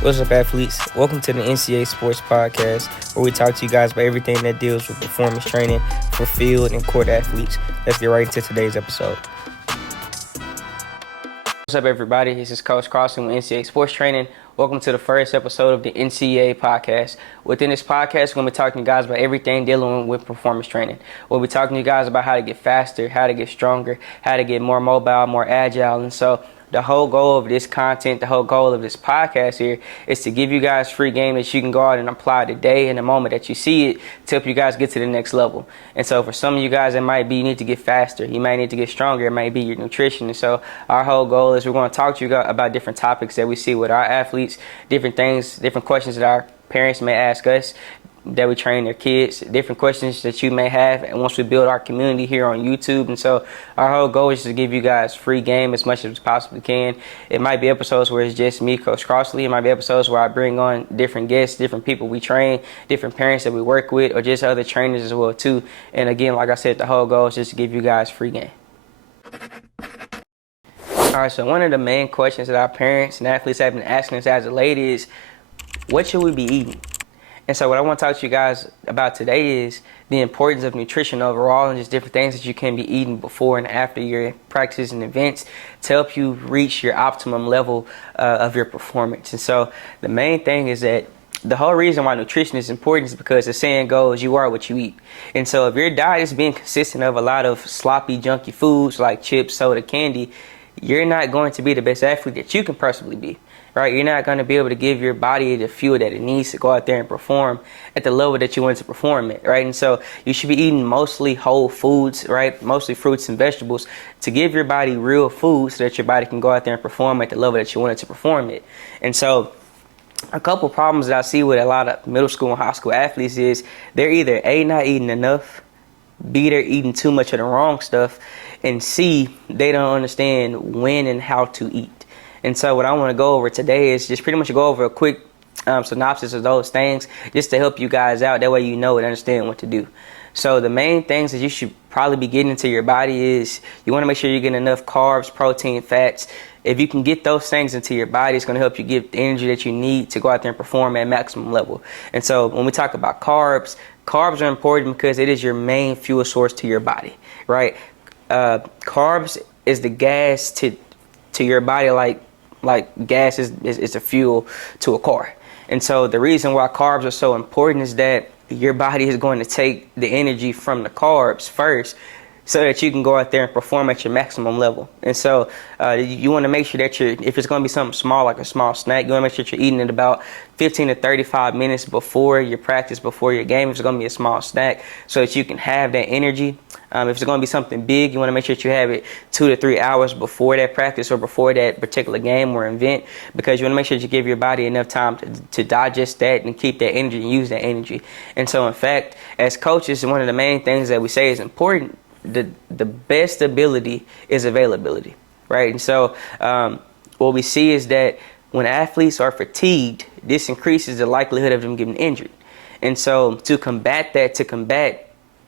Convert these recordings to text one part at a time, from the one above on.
What's up, athletes? Welcome to the NCA Sports Podcast, where we talk to you guys about everything that deals with performance training for field and court athletes. Let's get right into today's episode. What's up, everybody? This is Coach Crossing with NCA Sports Training. Welcome to the first episode of the NCA podcast. Within this podcast, we're going to be talking to you guys about everything dealing with performance training. We'll be talking to you guys about how to get faster, how to get stronger, how to get more mobile, more agile. And so the whole goal of this content, the whole goal of this podcast here is to give you guys free game that you can go out and apply today in the moment that you see it to help you guys get to the next level. And so for some of you guys, it might be you need to get faster. You might need to get stronger. It might be your nutrition. And so our whole goal is we're going to talk to you about different topics that we see with our athletes, different things, different questions that our parents may ask us, that we train their kids, different questions that you may have, and once we build our community here on YouTube. And so our whole goal is to give you guys free game as much as we possibly can. It might be episodes where it's just me, Coach Crossley. It might be episodes where I bring on different guests, different people we train, different parents that we work with, or just other trainers as well too. And again, like I said, the whole goal is just to give you guys free game. All right, so one of the main questions that our parents and athletes have been asking us as of late is, what should we be eating? And so what I want to talk to you guys about today is the importance of nutrition overall and just different things that you can be eating before and after your practices and events to help you reach your optimum level of your performance. And so the main thing is that the whole reason why nutrition is important is because the saying goes, you are what you eat. And so if your diet is being consistent of a lot of sloppy, junky foods like chips, soda, candy, you're not going to be the best athlete that you can possibly be. Right? You're not going to be able to give your body the fuel that it needs to go out there and perform at the level that you want to perform at, right? And so you should be eating mostly whole foods, right? Mostly fruits and vegetables to give your body real food so that your body can go out there and perform at the level that you want it to perform at. And so a couple problems that I see with a lot of middle school and high school athletes is they're either A, not eating enough, B, they're eating too much of the wrong stuff, and C, they don't understand when and how to eat. And so what I want to go over today is just pretty much go over a quick synopsis of those things just to help you guys out. That way you know and understand what to do. So the main things that you should probably be getting into your body is you want to make sure you're getting enough carbs, protein, fats. If you can get those things into your body, it's going to help you get the energy that you need to go out there and perform at maximum level. And so when we talk about carbs are important because it is your main fuel source to your body, right? Carbs is the gas to your body like gas is a fuel to a car. And so the reason why carbs are so important is that your body is going to take the energy from the carbs first so that you can go out there and perform at your maximum level. And so you want to make sure that if it's going to be something small, like a small snack, you want to make sure that you're eating it about 15 to 35 minutes before your practice, before your game. If it's going to be a small snack so that you can have that energy. If it's going to be something big, you want to make sure that you have it 2 to 3 hours before that practice or before that particular game or event, because you want to make sure that you give your body enough time to digest that and keep that energy and use that energy. And so, in fact, as coaches, one of the main things that we say is important, the best ability is availability, right? And so what we see is that when athletes are fatigued, this increases the likelihood of them getting injured. And so to combat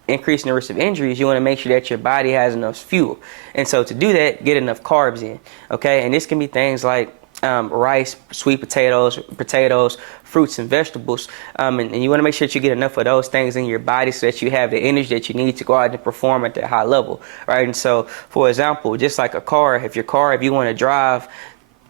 increasing the risk of injuries, you want to make sure that your body has enough fuel. And so to do that, get enough carbs in, okay? And this can be things like rice, sweet potatoes, fruits and vegetables. And you want to make sure that you get enough of those things in your body so that you have the energy that you need to go out and perform at that high level, right? And so, for example, just like a car, if you want to drive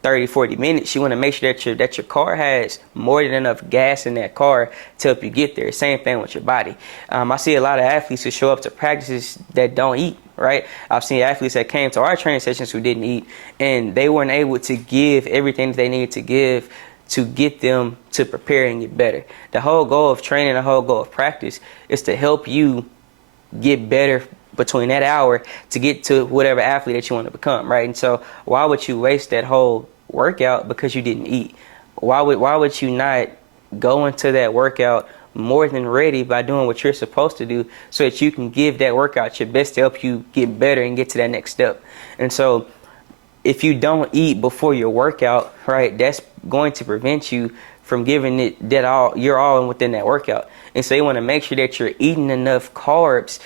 30, 40 minutes, you want to make sure that your car has more than enough gas in that car to help you get there. Same thing with your body. I see a lot of athletes who show up to practices that don't eat, right? I've seen athletes that came to our training sessions who didn't eat, and they weren't able to give everything that they needed to give to get them to prepare and get better. The whole goal of training, the whole goal of practice is to help you get better between that hour to get to whatever athlete that you want to become, right? And so why would you waste that whole workout because you didn't eat? Why would you not go into that workout more than ready by doing what you're supposed to do so that you can give that workout your best to help you get better and get to that next step? And so if you don't eat before your workout, right, that's going to prevent you from giving it your all within that workout. And so you want to make sure that you're eating enough carbs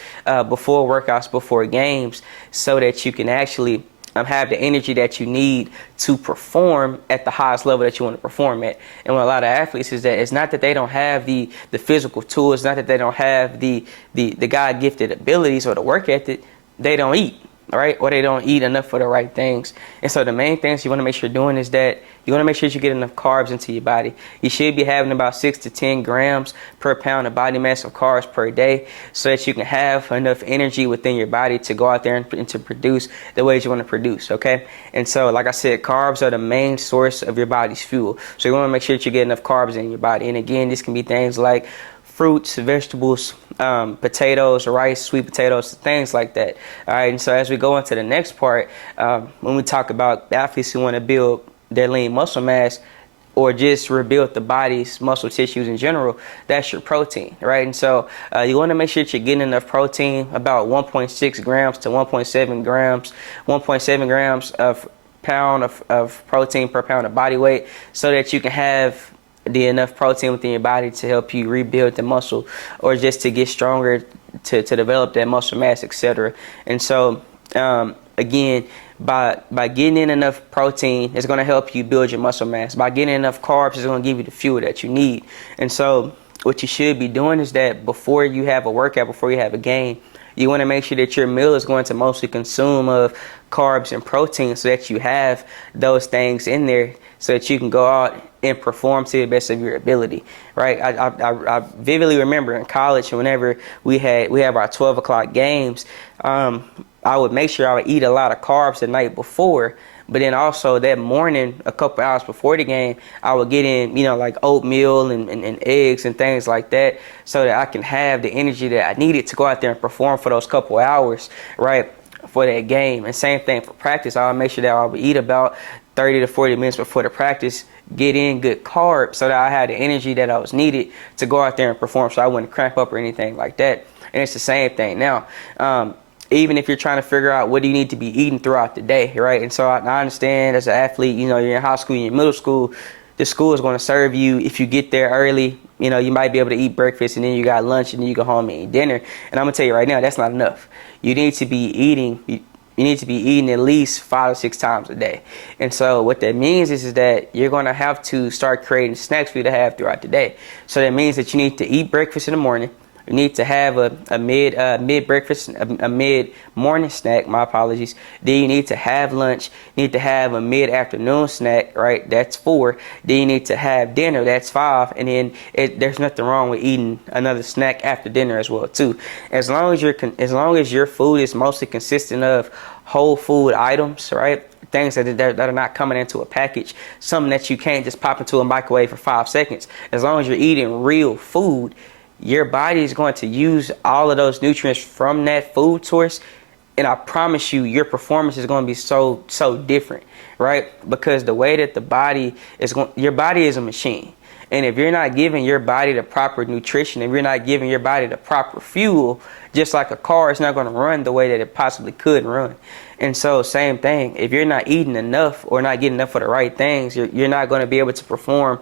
before workouts, before games, so that you can actually have the energy that you need to perform at the highest level that you want to perform at. And with a lot of athletes is that it's not that they don't have the physical tools, it's not that they don't have the God-gifted abilities or the work ethic, they don't eat, right? Or they don't eat enough for the right things. And so the main things you want to make sure you're doing is that you want to make sure that you get enough carbs into your body. You should be having about 6 to 10 grams per pound of body mass of carbs per day so that you can have enough energy within your body to go out there and to produce the ways you want to produce, okay? And so, like I said, carbs are the main source of your body's fuel. So you want to make sure that you get enough carbs in your body. And again, this can be things like fruits, vegetables, potatoes, rice, sweet potatoes, things like that. All right, and so as we go into the next part, when we talk about athletes who want to build their lean muscle mass or just rebuild the body's muscle tissues in general, that's your protein, right? And so you want to make sure that you're getting enough protein, about 1.6 grams to 1.7 grams, 1.7 grams of pound of protein per pound of body weight, so that you can have the enough protein within your body to help you rebuild the muscle or just to get stronger, to develop that muscle mass, etc. And so again, by getting in enough protein, it's going to help you build your muscle mass. By getting enough carbs, it's going to give you the fuel that you need. And so what you should be doing is that before you have a workout, before you have a game, you want to make sure that your meal is going to mostly consume of carbs and protein so that you have those things in there so that you can go out and perform to the best of your ability, right? I vividly remember in college, whenever we have our 12 o'clock games, I would make sure I would eat a lot of carbs the night before, but then also that morning, a couple hours before the game, I would get in, like oatmeal and eggs and things like that so that I can have the energy that I needed to go out there and perform for those couple hours, right, for that game. And same thing for practice. I would make sure that I would eat about 30 to 40 minutes before the practice, get in good carbs so that I had the energy that I was needed to go out there and perform so I wouldn't cramp up or anything like that. And it's the same thing now. Even if you're trying to figure out what do you need to be eating throughout the day, right? And so I understand as an athlete, you're in high school, you're in middle school, the school is going to serve you. If you get there early, you might be able to eat breakfast and then you got lunch and then you go home and eat dinner. And I'm going to tell you right now, that's not enough. You need to be eating. You need to be eating at least 5 or 6 times a day. And so what that means is that you're going to have to start creating snacks for you to have throughout the day. So that means that you need to eat breakfast in the morning. You need to have a mid breakfast, a mid morning snack. My apologies. Then you need to have lunch. You need to have a mid afternoon snack. Right, that's 4. Then you need to have dinner. That's 5. And then there's nothing wrong with eating another snack after dinner as well too. As long as your food is mostly consistent of whole food items, right? Things that are not coming into a package, something that you can't just pop into a microwave for 5 seconds. As long as you're eating real food, your body is going to use all of those nutrients from that food source, and I promise you, your performance is going to be so different, right? Because the way that your body is a machine, and if you're not giving your body the proper nutrition, if you're not giving your body the proper fuel, just like a car, it's not going to run the way that it possibly could run. And so, same thing. If you're not eating enough or not getting enough for the right things, you're not going to be able to perform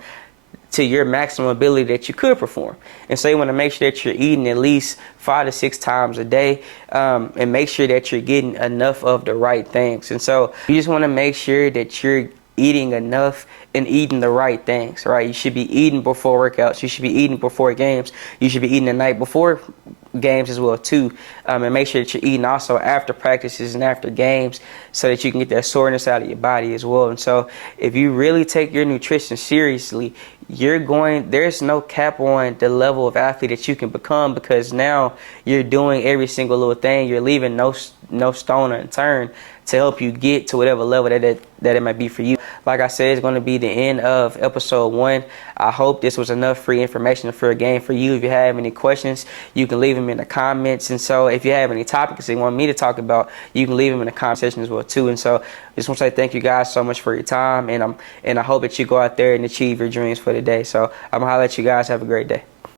to your maximum ability that you could perform. And so you want to make sure that you're eating at least 5 to 6 times a day, and make sure that you're getting enough of the right things. And so you just want to make sure that you're eating enough and eating the right things, right? You should be eating before workouts. You should be eating before games. You should be eating the night before games as well too, and make sure that you're eating also after practices and after games so that you can get that soreness out of your body as well. And so if you really take your nutrition seriously, there's no cap on the level of athlete that you can become, because now you're doing every single little thing. You're leaving no stone unturned to help you get to whatever level that it might be for you. Like I said, it's going to be the end of episode 1. I hope this was enough free information for a game for you. If you have any questions, you can leave them in the comments. And so if you have any topics that you want me to talk about, you can leave them in the comment section as well too. And so I just want to say thank you guys so much for your time, and I hope that you go out there and achieve your dreams for the day. So I'm going to holler at you guys. Have a great day.